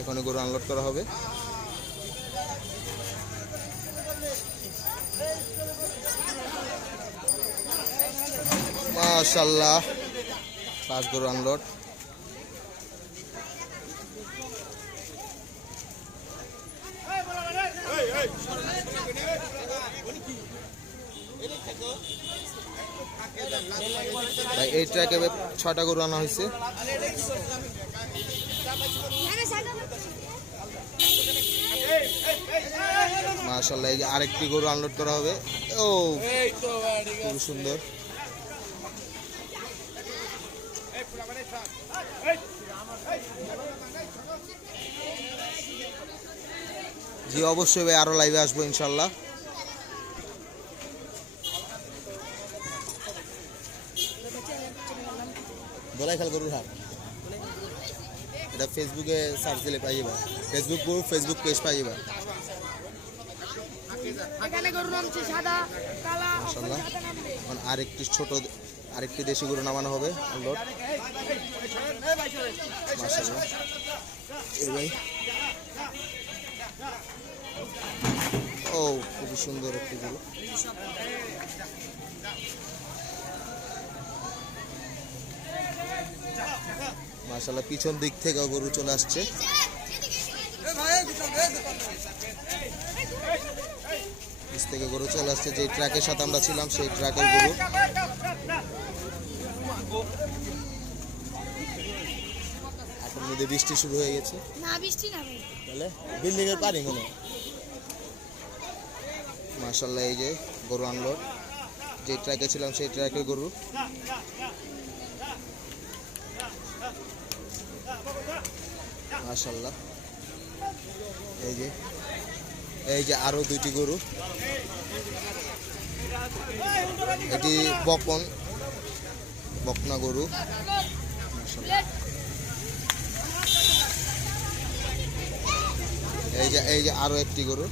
এখনও গরু আনলোড করা হবে। মাশাল্লাহ পাঁচ গরু আনলোড ভাই এই ট্র্যাকে ছটা গরু আনা হয়েছে। মাশাল্লাহ এই যে আরেকটি গরু আনলোড করা হবে। ও খুব সুন্দর। জি, অবশ্যই আরও লাইভে আসব ইনশাল্লাহ দোলাইখাল গরুর হাট। এটা ফেসবুকে সার্চ দিলে পাই যাবা ফেসবুক গ্রুপ ফেসবুক পেজ পাই যাবা আরেকটি ছোট আরেকটি দেশি গরু নামানো হবে। ভাই ও খুবই সুন্দর একটি গরু। মাশাল্লাহ পিছন দিক থেকে গরু চলে আসছে। থেকে গরু চলে আসছে যে ট্রাকের সাথে আমরা ছিলাম সেই ট্রাকের গরু। এখন মধ্যে বৃষ্টি শুরু হয়ে গেছে না বৃষ্টি না তাহলে বিল্ডিং এর পানি মনে মার্শাল্লাহ এই যে গরু আনলো যে ট্রাকে ছিলাম সেই ট্রাকের গরু। মার্শাল্লাহ এই যে এই যে আরও দুইটি গরু। এটি বকন, বকনা গরু। এই যে এই যে আরও একটি গরু।